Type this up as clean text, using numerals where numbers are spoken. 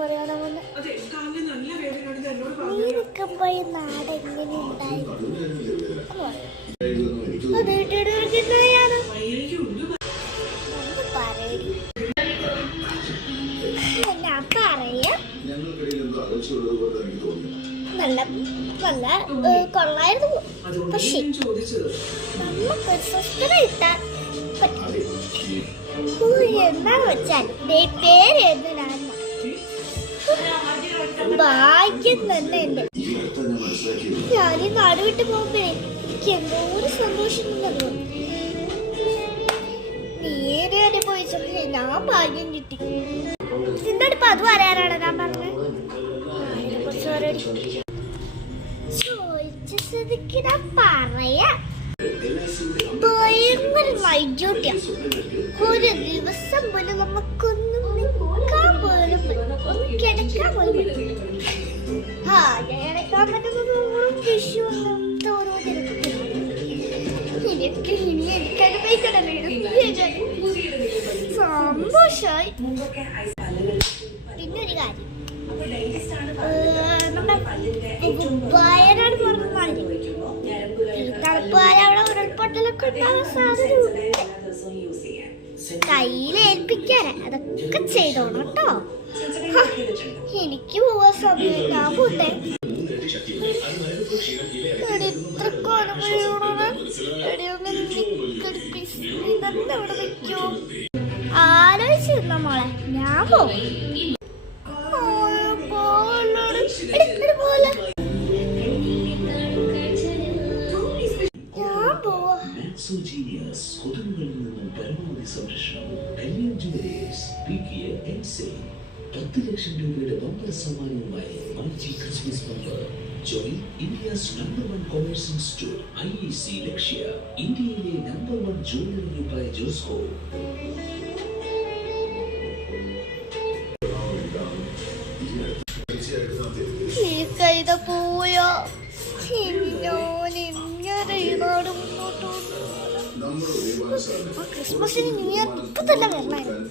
പറയാനോ നീനൊക്കെ പോയി നാടെങ്ങനെ ഉണ്ടായി ഞാൻ പറയാ നല്ല നല്ല കൊള്ളായിരുന്നു. പക്ഷെ നമുക്ക് സ്വസ്ഥമായിട്ടാൻ എന്താന്ന് വെച്ചാൽ പേര് എഴുതാൻ ഭാഗ്യം തന്നെ ഉണ്ട്. ഞാൻ ഈ നാട് വിട്ട് പോകുമ്പേ എനിക്ക് എന്തോ ഒരു സന്തോഷം തോന്നുന്നു. നേരെ അനുഭവിച്ചു ഞാൻ ഭാഗ്യം കിട്ടി. എന്താണ് ഇപ്പൊ അത് പറയാനാണ് ഞാൻ പറഞ്ഞത്. ചോദിച്ച സ്ഥിതിക്ക് ഞാൻ പറയാ ഭയങ്കര നൈറ്റ് ഡ്യൂട്ടിയാ. ഒരു ദിവസം പോലും നമുക്കൊന്നും നിൽക്കാൻ പോലും കിടക്കാൻ പോലും കിടക്കാൻ പറ്റുന്നത് വിഷു അങ്ങനത്തെ ഓരോ എനിക്ക് ഇനി എനിക്ക് അനുഭവിക്കണല്ലോ സന്തോഷായി. പിന്നെ ഒരു കാര്യം നമ്മുടെ വയനാട് പറഞ്ഞ തണുപ്പായ അവിടെ ഉരുൾപൊട്ടലൊക്കെ ഉണ്ടാവാൻ സാധ്യതയുണ്ട്. കയ്യിലേൽപ്പിക്കാനെ അതൊക്കെ ചെയ്തോണം കേട്ടോ. എനിക്ക് പോവാൻ സമയം ഞാൻ പോട്ടെ. ആലോചിച്ചിരുന്ന മോളെ ഞാൻ പോവും. $10 ലക്ഷം ബമ്പർ സമ്മാനവുമായി multi Christmas bumper. Join India's #1 commercial store IEC Lakshya, ഇന്ത്യയിലെ #1 ജ്വല്ലറി ബൈ ജോസ്കോ. പോയോ ക്രിസ്മസിന് ന്യൂ ഇയർ ഇപ്പൊ തന്നെ വരണമായിരുന്നു.